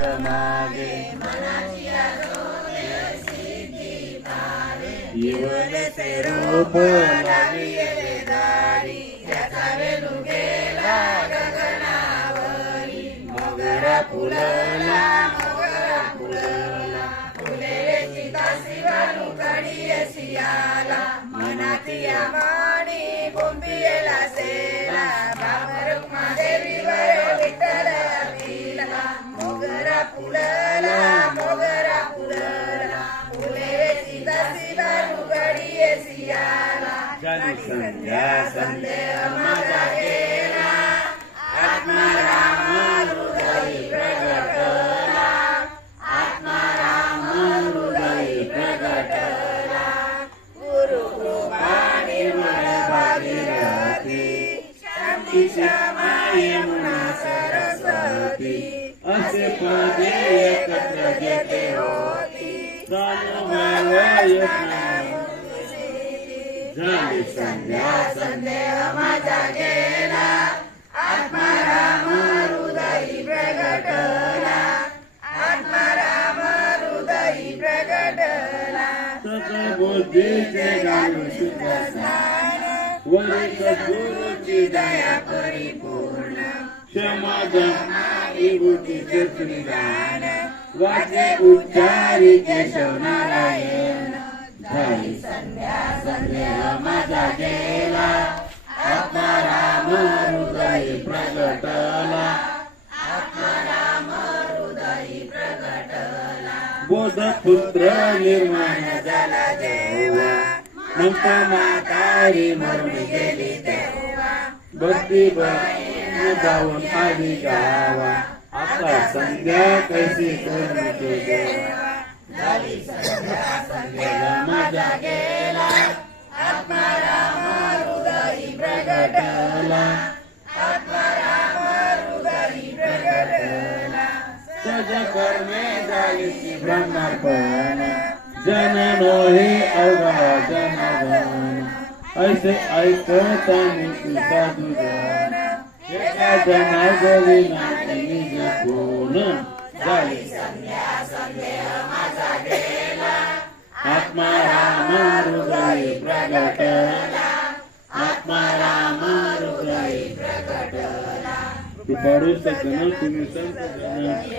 सुख मागे जीवनाचे रूप लाविले दारी त्याचा वेलू गेला गगनावरी मोगरा फुलला फुलेले सीता शिवानु कडियसी आला मनातिया माणी बोंबियला सेला बाबरुक्मा देवी वर विठ्ठल अभिला मोगरा फुलला फुलेले सीता शिवानु कडियसी आला झाली संध्या संदेह माझा गेला आत्मा राम हृदयी प्रगटला आत्मा राम हृदयी प्रगटला गुरु कृपा निर्मळ भागीरथी शांती क्षमा यमुना सरस्वती असे पदे एकत्र घेते होती झाली संध्या संदेह माझा गेला आत्मा राम हृदयी प्रगटला आत्मा राम हृदयी प्रगटला सकळ बुद्धीचे घालून शुद्ध स्नान वरिष्ठ गुरुची दया परिपूर्ण क्षमा विभूतीचे त्रिदान वाचे उच्चारी केशव नारायण झाली संध्या संदेह माझा गेला आत्मा राम हृदयी प्रगटला आत्मा राम हृदयी प्रगटला बोधपुत्र निर्माण झाला जेव्हा ममता म्हातारी मरून गेली तेव्हा भक्ती बहीण जाऊन आली गावा आता संध्या कैसी करू देवा झाली संध्या संध्या माझा गेला आत्मा राम हृदयी प्रगटला आत्मा राम हृदयी प्रगटला सज कर्मे झाली ब्रह्मार्पण जननो हे अवघा जनार्दन ऐसे ऐकतानी तू साधुजन एका जनार्दनी नाती निज कोण झाली संध्या संदेह माझा गेला आत्मा राम हृदयी प्रगटला आत्मा राम हृदयी प्रगटला कृपाळू सज्जन तुम्ही संत जन